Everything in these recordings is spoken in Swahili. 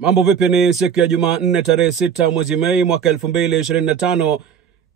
Mambo vipi? Ni siku ya Jumanne tarehe 6 mwezi Mei mwaka 2025.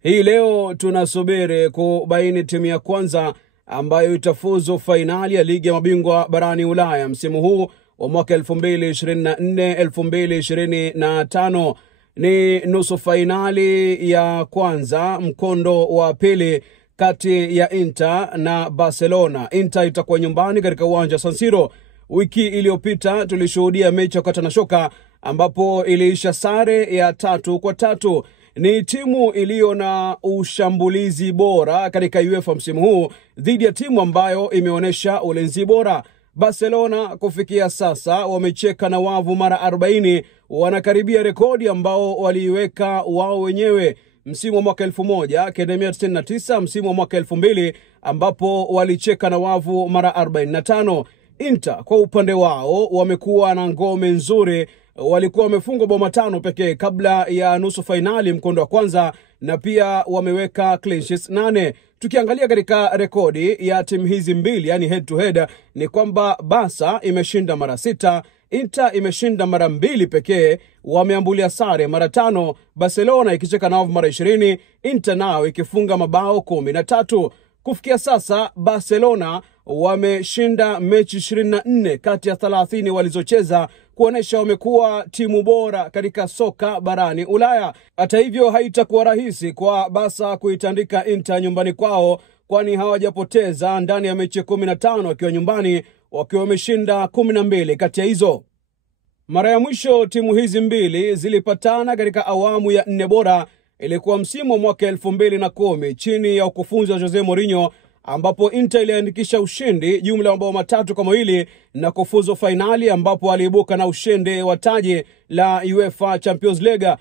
Hii leo tunasubiri kubaini timu ya kwanza ambayo itafuzu fainali ya ligi ya mabingwa barani Ulaya msimu huu wa mwaka 2024-2025. Ni nusu fainali ya kwanza mkondo wa pili kati ya Inter na Barcelona. Inter itakuwa nyumbani katika uwanja San Siro. Wiki iliyopita tulishuhudia mechi ya kata na shoka ambapo iliisha sare ya 3-3. Ni timu iliyo na ushambulizi bora katika UEFA msimu huu dhidi ya timu ambayo imeonyesha ulinzi bora. Barcelona kufikia sasa wamecheka na wavu mara 40, wanakaribia rekodi ambao waliiweka wao wenyewe msimu wa mwaka 1999, msimu wa mwaka 2000 ambapo walicheka na wavu mara 45. Inter kwa upande wao wamekuwa na ngome nzuri, walikuwa wamefungwa bao 5 pekee kabla ya nusu fainali mkondo wa kwanza, na pia wameweka clean sheets 8. Tukiangalia katika rekodi ya timu hizi mbili, yani head to head, ni kwamba Barca imeshinda mara 6, Inter imeshinda mara 2 pekee, wameambulia sare mara 5, Barcelona ikicheka na wavu mara 20, Inter nao ikifunga mabao 13. Kufikia sasa Barcelona wameshinda mechi 24 kati ya 30 walizocheza, kuonesha wamekuwa timu bora katika soka barani Ulaya. Hata hivyo haitakuwa rahisi kwa Barca kuitandika Inter nyumbani kwao, kwani hawajapoteza ndani ya mechi 15 wakiwa nyumbani, wakiwa wameshinda 12 kati ya hizo. Mara ya mwisho timu hizi mbili zilipatana katika awamu ya 4 bora ilikuwa msimu wa mwaka 2010 chini ya ukufunzi wa Jose Mourinho, ambapo Inter iliandikisha ushindi jumla wa mabao 3-2 na kufuzu fainali, ambapo aliibuka na ushindi wa taji la UEFA Champions League.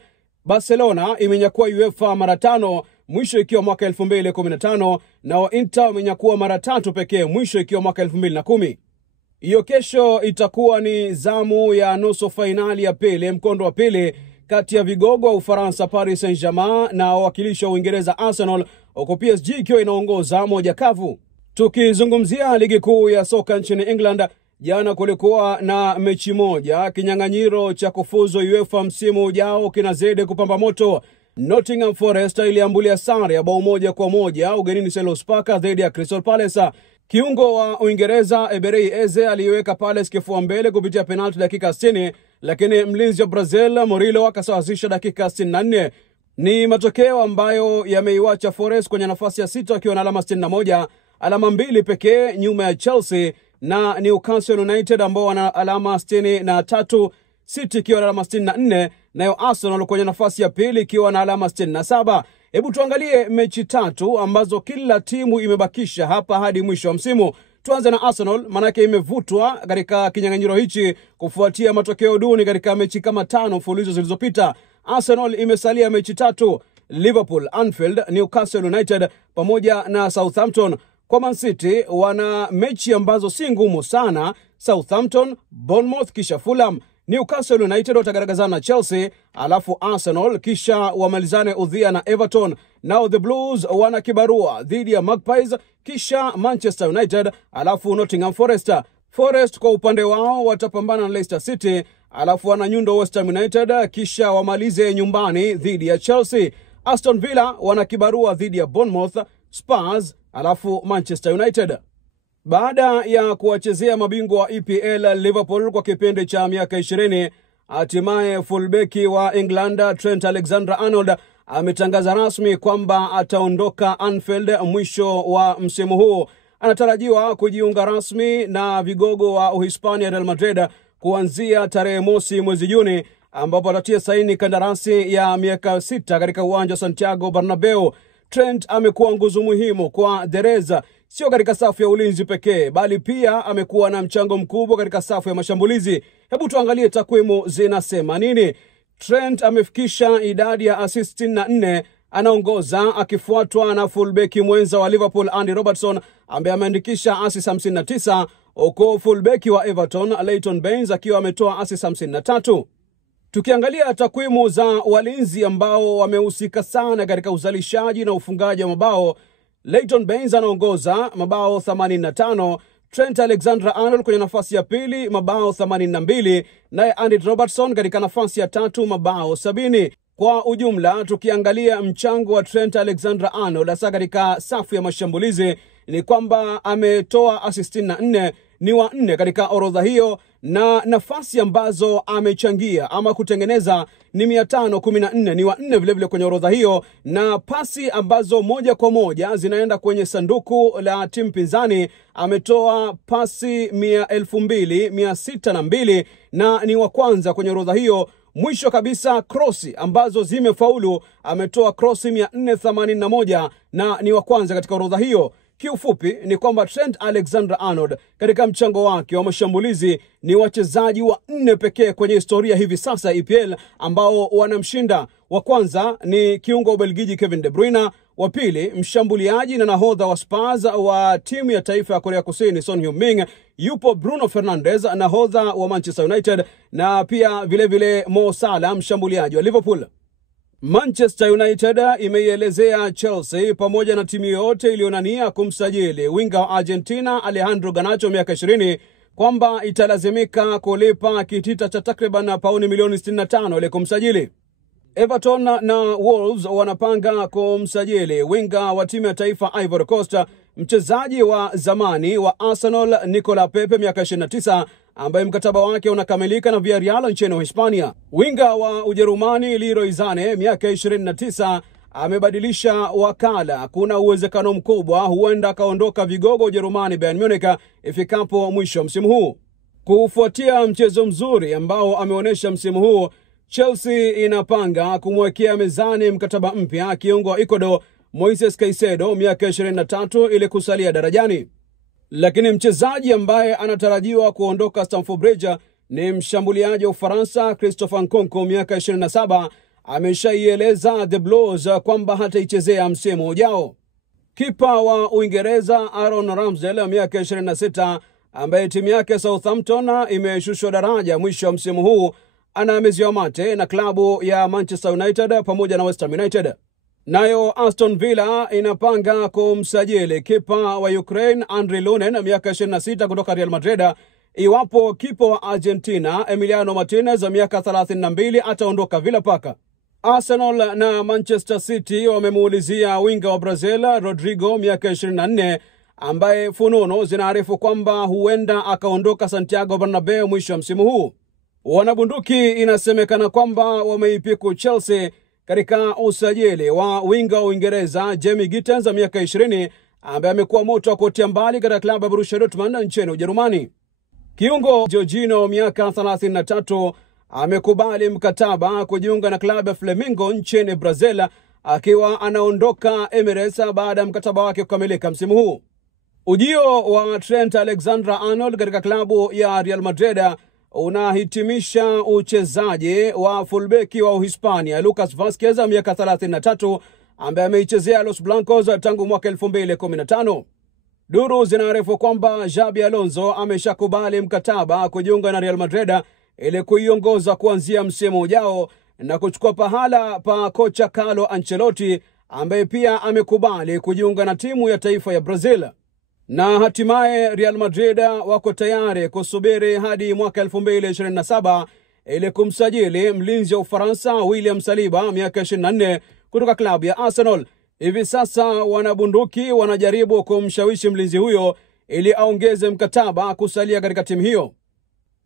Barcelona imenyakua UEFA mara 5, mwisho ikiwa mwaka 2015, na Inter imenyakua mara 3 pekee, mwisho ikiwa mwaka 2010. Hiyo kesho itakuwa ni zamu ya nusu fainali ya pili mkondo wa pili kati ya vigogo wa Ufaransa Paris Saint-Germain na wawakilishi wa Uingereza Arsenal, huko PSG ikiwa inaongoza 1-0. Tukizungumzia ligi kuu ya soka nchini England, jana kulikuwa na mechi moja, kinyang'anyiro cha kufuzu UEFA msimu ujao kinazidi kupamba moto. Nottingham Forest iliambulia sare ya bao 1-1 ugenini Selhurst Park dhidi ya Crystal Palace. Kiungo wa Uingereza Eberechi Eze aliweka Palace kifua mbele kupitia penalti dakika 60, lakini mlinzi wa Brazil Murilo akasawazisha dakika 64. Ni matokeo ambayo yameiwacha Forest kwenye nafasi ya 6 wakiwa na alama 61, alama 2 pekee nyuma ya Chelsea na Newcastle United ambao wana alama 63, City ikiwa na alama 64, nayo Arsenal kwenye nafasi ya pili ikiwa na alama 67. Hebu tuangalie mechi 3 ambazo kila timu imebakisha hapa hadi mwisho wa msimu. Tuanze na Arsenal, manake imevutwa katika kinyang'anyiro hichi kufuatia matokeo duni katika mechi kama 5 mfululizo zilizopita. Arsenal imesalia mechi 3: Liverpool, Anfield, Newcastle United pamoja na Southampton. Kwa Man City wana mechi ambazo si ngumu sana: Southampton, Bournemouth kisha Fulham. Newcastle United watagaragazana na Chelsea, alafu Arsenal kisha wamalizane udhia na Everton. Now the Blues wana kibarua dhidi ya Magpies kisha Manchester United, alafu Nottingham Forest. Forest kwa upande wao watapambana na Leicester City, alafu wana nyundo West Ham United kisha wamalize nyumbani dhidi ya Chelsea. Aston Villa wana kibarua dhidi ya Bournemouth, Spurs, alafu Manchester United. Baada ya kuwachezea mabingwa wa EPL Liverpool kwa kipindi cha miaka 20, hatimaye fullbeki wa England Trent Alexander-Arnold ametangaza rasmi kwamba ataondoka Anfield mwisho wa msimu huu. Anatarajiwa kujiunga rasmi na vigogo wa Uhispania Real Madrid kuanzia tarehe 1 mwezi Juni, ambapo atatia saini kandarasi ya miaka 6 katika uwanja Santiago Bernabeu. Trent amekuwa nguzo muhimu kwa The Reds, sio katika safu ya ulinzi pekee, bali pia amekuwa na mchango mkubwa katika safu ya mashambulizi. Hebu tuangalie takwimu zinasema nini. Trent amefikisha idadi ya assist 64, anaongoza akifuatwa na fullbeki mwenza wa Liverpool Andy Robertson ambaye ameandikisha assist 59, huko fullbeki wa Everton Leighton Baines akiwa ametoa assist 53. Tukiangalia takwimu za walinzi ambao wamehusika sana katika uzalishaji na ufungaji wa mabao, Leighton Baines anaongoza mabao 85, Trent Alexander-Arnold kwenye nafasi ya pili mabao 82, naye Andy Robertson katika nafasi ya tatu mabao 70. Kwa ujumla tukiangalia mchango wa Trent Alexander-Arnold hasa katika safu ya mashambulizi ni kwamba ametoa assist 4, ni wa 4 katika orodha hiyo, na nafasi ambazo amechangia ama kutengeneza ni 514, ni wa 4 vile vile kwenye orodha hiyo, na pasi ambazo moja kwa moja zinaenda kwenye sanduku la timu pinzani ametoa pasi 2602 na ni wa kwanza kwenye orodha hiyo. Mwisho kabisa crossi ambazo zimefaulu ametoa crossi 481 na ni wa kwanza katika orodha hiyo. Kiufupi ni kwamba Trent Alexander-Arnold katika mchango wake wa mashambulizi ni wachezaji wa 4 pekee kwenye historia hivi sasa EPL ambao wanamshinda. Wa kwanza ni kiungo wa Ubelgiji Kevin De Bruyne, wa pili mshambuliaji na nahodha wa Spurs wa timu ya taifa ya Korea Kusini Son Heung-min, yupo Bruno Fernandes nahodha wa Manchester United, na pia vile vile Mo Salah mshambuliaji wa Liverpool. Manchester United imeielezea Chelsea pamoja na timu yote iliyonania kumsajili winga wa Argentina Alejandro Garnacho miaka 20 kwamba italazimika kulipa kitita cha takriban pauni milioni 65 ili kumsajili. Everton na Wolves wanapanga kumsajili winga wa timu ya taifa Ivory Coast, mchezaji wa zamani wa Arsenal Nicolas Pepe miaka 29 ambaye mkataba wake unakamilika na Villarreal nchini Hispania. Winga wa Ujerumani Leroy Sané miaka 29 amebadilisha wakala. Kuna uwezekano mkubwa huenda akaondoka vigogo Ujerumani Bayern Munich ifikapo mwisho msimu huu. Kufuatia mchezo mzuri ambao ameonyesha msimu huu, Chelsea inapanga kumwekea mezani mkataba mpya kiungo wa Ecuador Moises Caicedo miaka 23 ili kusalia darajani. Lakini mchezaji ambaye anatarajiwa kuondoka Stamford Bridge ni mshambuliaji wa Ufaransa Christopher Nkunku miaka 27, ameshaieleza The Blues kwamba hataichezea msimu ujao. Kipa wa Uingereza Aaron Ramsdale miaka 26 ambaye timu yake Southampton imeshushwa daraja mwisho wa msimu huu anameziwa mate na klabu ya Manchester United pamoja na West Ham United. Nayo Aston Villa inapanga kumsajili kipa wa Ukraine Andriy Lunin miaka 26 kutoka Real Madrid iwapo kipa wa Argentina Emiliano Martinez miaka 32 ataondoka Villa Park. Arsenal na Manchester City wamemuulizia winga wa Brazil Rodrigo miaka 24 ambaye fununu zinaarifu kwamba huenda akaondoka Santiago Bernabeu mwisho wa msimu huu. Wanabunduki inasemekana kwamba wameipiku Chelsea katika usajili wa winga wa Uingereza Jamie Gittens miaka 20 ambaye amekuwa moto wa kutia mbali katika klabu ya Borussia Dortmund nchini Ujerumani. Kiungo Jorginho miaka 33 amekubali mkataba kujiunga na klabu ya Flamengo nchini Brazil akiwa anaondoka Emirates baada ya mkataba wake kukamilika msimu huu. Ujio wa Trent Alexander-Arnold katika klabu ya Real Madrid unahitimisha uchezaji wa fullbeki wa Uhispania Lucas Vazquez miaka 33 ambaye ameichezea Los Blancos tangu mwaka 2015. Duru zinaarifu kwamba Xabi Alonso ameshakubali mkataba kujiunga na Real Madrid ili kuiongoza kuanzia msimu ujao na kuchukua pahala pa kocha Carlo Ancelotti ambaye pia amekubali kujiunga na timu ya taifa ya Brazil. Na hatimaye Real Madrid wako tayari kusubiri hadi mwaka 2027 ili kumsajili mlinzi wa Ufaransa William Saliba miaka 24 kutoka klabu ya Arsenal. Hivi sasa wanabunduki wanajaribu kumshawishi mlinzi huyo ili aongeze mkataba kusalia katika timu hiyo.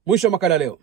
Mwisho makala leo.